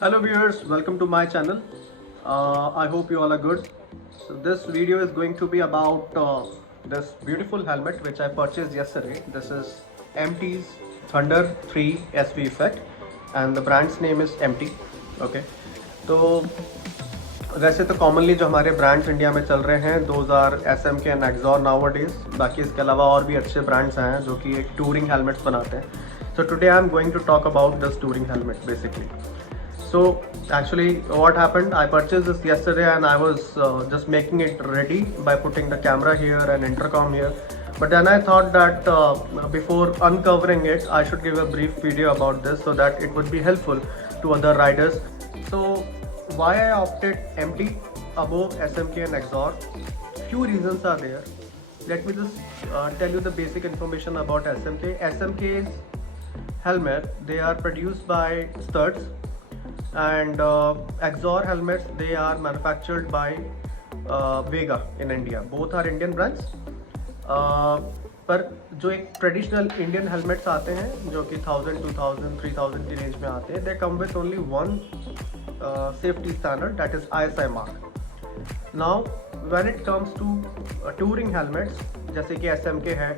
Hello viewers, welcome to my channel. I hope you all are good. So this video is going to be about this beautiful helmet which I purchased yesterday. This is MT's Thunder 3 SV Effect and the brand's name is MT. Okay. तो वैसे तो commonly जो हमारे brands India में चल रहे हैं those are SMK and XOR nowadays. बाकी इसके अलावा और भी अच्छे ब्रांड्स हैं जो कि एक टूरिंग हेलमेट्स बनाते हैं. So today I am going to talk about this touring helmet basically. So actually what happened, I purchased this yesterday and I was just making it ready by putting the camera here and intercom here. But then I thought that before uncovering it, I should give a brief video about this so that it would be helpful to other riders. So why I opted MT above SMK and Exor? Few reasons are there. Let me just tell you the basic information about SMK. SMK's helmet, they are produced by Studs, and Exor helmets, they are manufactured by Vega in India. Both are Indian brands. पर जो एक traditional Indian helmets आते हैं जो कि 1000, 2000, 3000 की range में आते हैं, they come with only one safety standard, that is ISI mark. Now when it comes to touring helmets, जैसे कि SMK है,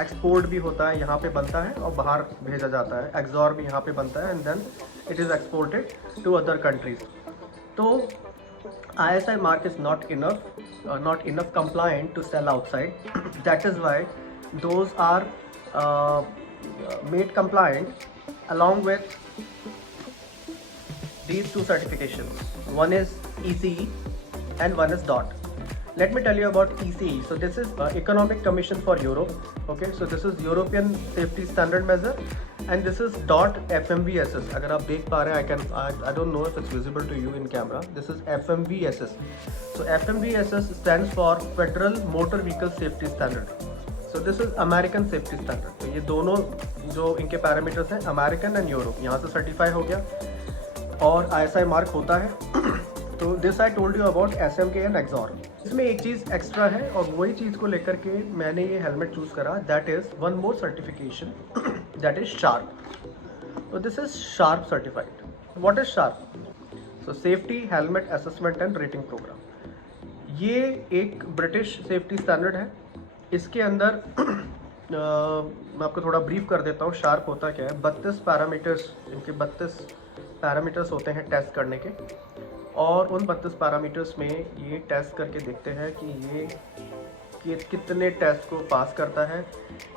एक्सपोर्ट भी होता है, यहाँ पे बनता है और बाहर भेजा जाता है. एक्सॉर भी यहाँ पे बनता है and then it is exported to other countries. तो ISI mark is not enough compliant to sell outside. That is why those are made compliant along with these two certifications. One is ECE and one is DOT. Let me tell you about ECE. So this is Economic Commission for Europe. Okay, so this is European Safety Standard Measure, and this is DOT FMVSS. अगर आप देख पा रहे हैं, I don't know if it's visible to you in camera. This is FMVSS. So FMVSS stands for Federal Motor Vehicle Safety Standard. So this is American Safety Standard. तो ये दोनों जो इनके पैरामीटर्स हैं, अमेरिकन एंड यूरोप, यहाँ से certify हो गया और ISI मार्क होता है. तो this I told you about SMK and XOR. इसमें एक चीज़ एक्स्ट्रा है और वही चीज़ को लेकर के मैंने ये हेलमेट चूज़ करा. That is one more certification, that is SHARP. तो this is SHARP certified. What is SHARP? So safety helmet assessment and rating programme. ये एक ब्रिटिश सेफ्टी स्टैंडर्ड है. इसके अंदर मैं आपको थोड़ा ब्रीफ कर देता हूँ. शार्प होता क्या है? 32 पैरामीटर्स, इनके 32 पैरामीटर्स होते हैं टेस्ट करने के, और उन 32 पैरामीटर्स में ये टेस्ट करके देखते हैं कि ये कितने टेस्ट को पास करता है,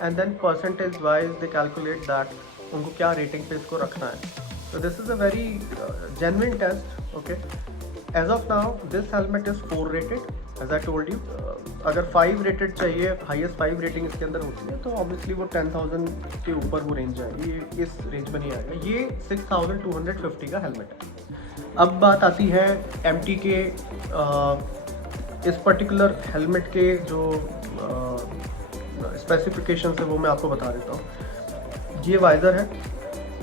and then percentage wise they calculate that उनको क्या रेटिंग पे इसको रखना है. तो this is a very genuine test. Okay, as of now this helmet is 4 rated as I told you. अगर 5 रेटेड चाहिए, हाईएस्ट 5 रेटिंग इसके अंदर होती है, तो ऑब्वियसली वो 10,000 के ऊपर वो रेंज आएगी. ये इस रेंज में नहीं आएगा. ये 6250 का हेलमेट है. अब बात आती है MT के इस पर्टिकुलर हेलमेट के जो स्पेसिफिकेशन है वो मैं आपको बता देता हूँ. ये वाइज़र है,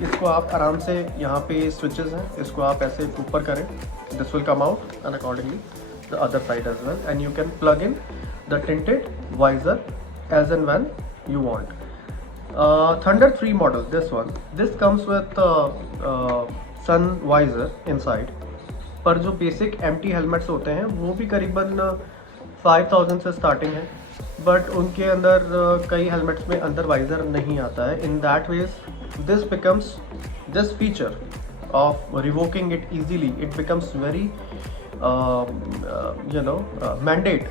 इसको आप आराम से, यहाँ पे स्विचेस हैं, इसको आप ऐसे ऊपर करें, this will come out and accordingly the other side as well, and you can plug in the tinted visor as and when you want. Thunder 3 model, this comes with sun visor inside. पर जो basic MT helmets होते हैं वो भी करीबन 5000 से starting है, but उनके अंदर कई हेलमेट्स में अंदर वाइज़र नहीं आता है. In that ways this feature of revoking it easily, it becomes very mandate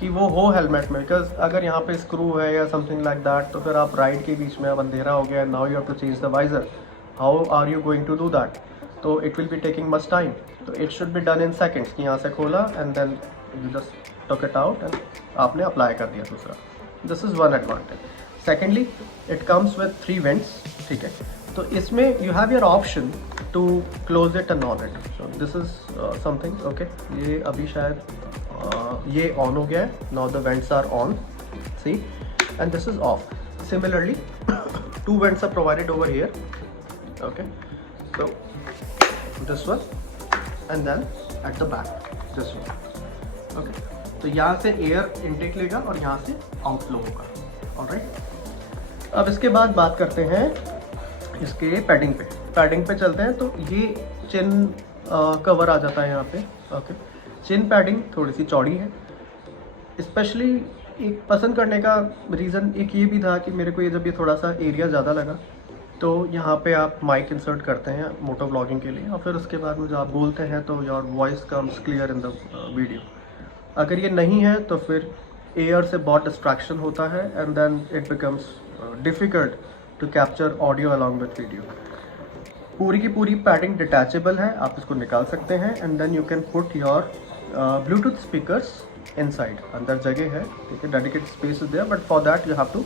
कि वो हो हेलमेट में. बिकॉज अगर यहाँ पे स्क्रू है या समथिंग लाइक दैट, तो फिर आप राइड के बीच में, अब अंधेरा हो गया, now you have to change the visor. How are you going to do that? तो it will be taking much time. तो it should be done in seconds. कि यहाँ से खोला and then you just took it out and आपने apply कर दिया दूसरा. This is one advantage. Secondly, it comes with 3 vents. ठीक है, तो इसमें you have your option to close it and on it. So this is something. Okay, ये अभी शायद ये on हो गया है. Now the vents are on. See, and this is off. Similarly, 2 vents are provided over here. Okay, so this one and then at the back this one. Okay, तो यहाँ से एयर इनटेक लेगा और यहाँ से आउटफ्लो होगा. Alright, अब इसके बाद बात करते हैं इसके पैडिंग पे चलते हैं. तो ये चिन कवर आ जाता है यहाँ पे। ओके, चिन पैडिंग थोड़ी सी चौड़ी है। स्पेशली एक पसंद करने का रीज़न एक ये भी था कि मेरे को ये जब ये थोड़ा सा एरिया ज़्यादा लगा तो यहाँ पे आप माइक इंसर्ट करते हैं मोटो व्लॉगिंग के लिए, और फिर उसके बाद में जो आप बोलते हैं तो your voice comes clear in the video. अगर ये नहीं है तो फिर एयर से बहुत डिस्ट्रैक्शन होता है and then it becomes difficult to capture audio along with video. पूरी की पूरी पैडिंग डिटैचेबल है, आप इसको निकाल सकते हैं and then you can put your Bluetooth speakers inside. अंदर जगह है, ठीक है, dedicated space is there, but for that you have to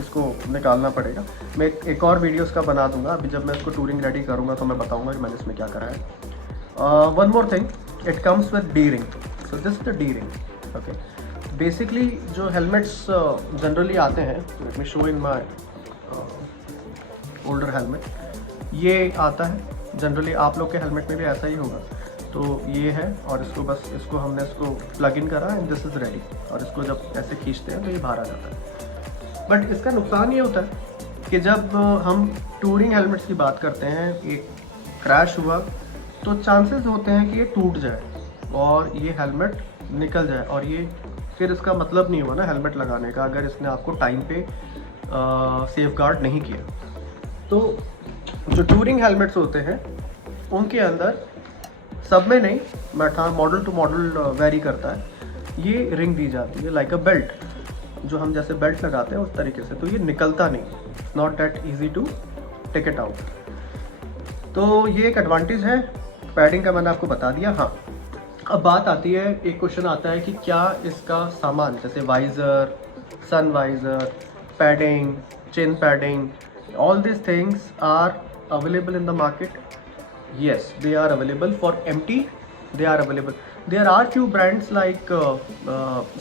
इसको निकालना पड़ेगा। मैं एक और वीडियो इसका बना दूंगा, अभी जब मैं इसको टूरिंग रेडी करूंगा तो मैं बताऊंगा कि मैंने इसमें क्या करा है। One more thing, it comes with D ring, so this is the D ring. Okay, basically जो हेलमेट्स जनरली आते हैं, let me show in my older helmet, ये आता है जनरली, आप लोग के हेलमेट में भी ऐसा ही होगा। तो ये है, और इसको बस इसको हमने इसको प्लग इन करा एंड दिस इज़ रेडी, और इसको जब ऐसे खींचते हैं तो ये बाहर आ जाता है। बट इसका नुकसान ये होता है कि जब हम टूरिंग हेलमेट्स की बात करते हैं, एक क्रैश हुआ तो चांसेस होते हैं कि ये टूट जाए और ये हेलमेट निकल जाए, और ये फिर इसका मतलब नहीं हुआ ना हेलमेट लगाने का, अगर इसने आपको टाइम पे सेफगार्ड नहीं किया। तो जो टूरिंग हेलमेट्स होते हैं उनके अंदर, सब में नहीं बट हाँ मॉडल टू मॉडल वेरी करता है, ये रिंग दी जाती है लाइक अ बेल्ट, जो हम जैसे बेल्ट लगाते हैं उस तरीके से, तो ये निकलता नहीं, not that easy to take it out. तो ये एक एडवांटेज है पैडिंग का, मैंने आपको बता दिया। हाँ, अब बात आती है, एक क्वेश्चन आता है कि क्या इसका सामान जैसे visor, sun visor, padding, chin padding, all these things are available in the market? Yes, they are available. For MT they are available. There are few brands like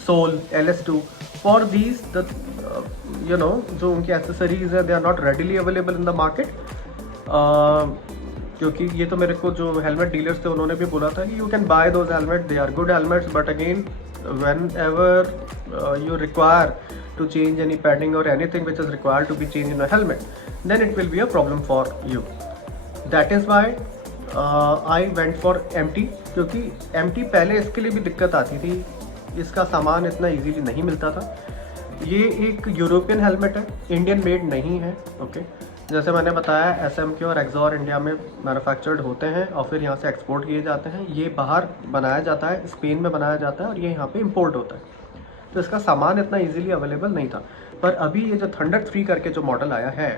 Soul, LS2. For these the you know जो उनकी accessories है, they are not readily available in the market. क्योंकि ये तो मेरे को जो helmet dealers थे उन्होंने भी बोला था कि you can buy those helmets, they are good helmets, but again whenever you require to change any padding or anything which is required to be changed in a helmet, then it will be a problem for you. That is why I went for MT, क्योंकि MT पहले इसके लिए भी दिक्कत आती थी, इसका सामान इतना इजीली नहीं मिलता था। ये एक यूरोपियन हेलमेट है, इंडियन मेड नहीं है। ओके, जैसे मैंने बताया SMK और एक्सॉर इंडिया में मैन्युफैक्चर्ड होते हैं और फिर यहाँ से एक्सपोर्ट किए जाते हैं। ये बाहर बनाया जाता है, स्पेन में बनाया जाता है, और ये यहाँ पे इंपोर्ट होता है, तो इसका सामान इतना इजीली अवेलेबल नहीं था। पर अभी ये जो थंडर 3 करके जो मॉडल आया है,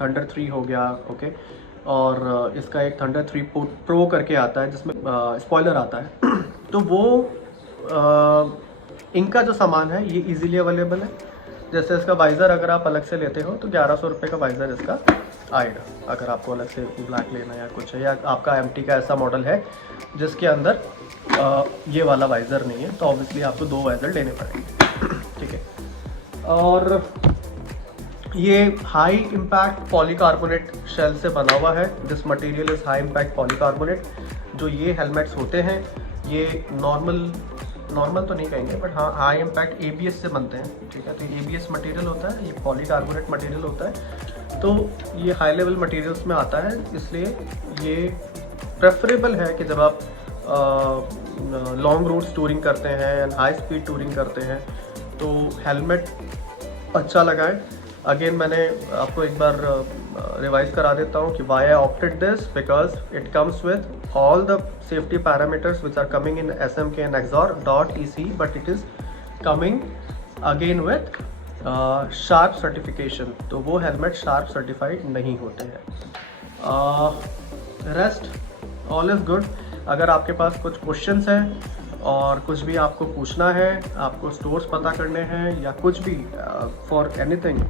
थंडर 3 हो गया, ओके, और इसका एक थंडर 3 प्रो करके आता है जिसमें स्पॉइलर आता है तो वो इनका जो सामान है ये इजीली अवेलेबल है। जैसे इसका वाइज़र अगर आप अलग से लेते हो तो 1100 रुपये का वाइज़र इसका आएगा, अगर आपको अलग से ब्लैक लेना या कुछ है, या आपका MT का ऐसा मॉडल है जिसके अंदर ये वाला वाइज़र नहीं है, तो ऑब्वियसली आपको 2 वाइज़र लेने पड़ेंगे। ठीक है, और ये हाई इम्पैक्ट पॉलीकार्बोनेट शेल से बना हुआ है। This material is high impact polycarbonate. जो ये हेलमेट्स होते हैं ये नॉर्मल तो नहीं कहेंगे, बट हाँ हाई इम्पैक्ट ABS से बनते हैं। ठीक है, तो ABS मटेरियल होता है, ये पॉलीकार्बोनेट मटेरियल होता है, तो ये हाई लेवल मटेरियल्स में आता है, इसलिए ये प्रेफरेबल है कि जब आप लॉन्ग रूट्स टूरिंग करते हैं एंड हाई स्पीड टूरिंग करते हैं तो हेलमेट अच्छा लगाए। अगेन मैंने आपको एक बार रिवाइज करा देता हूँ कि why I opted this, because it comes with all the safety parameters which are coming in SMK and Exor.EC, but it is coming again with SHARP certification, तो वो हेलमेट शार्प सर्टिफाइड नहीं होते हैं। Rest all is good. अगर आपके पास कुछ questions हैं और कुछ भी आपको पूछना है, आपको स्टोर्स पता करने हैं, या कुछ भी for anything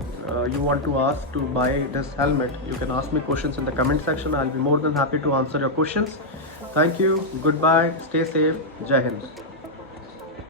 you want to ask to buy this helmet, you can ask me questions in the comment section. I'll be more than happy to answer your questions. Thank you, goodbye, stay safe, Jai Hind.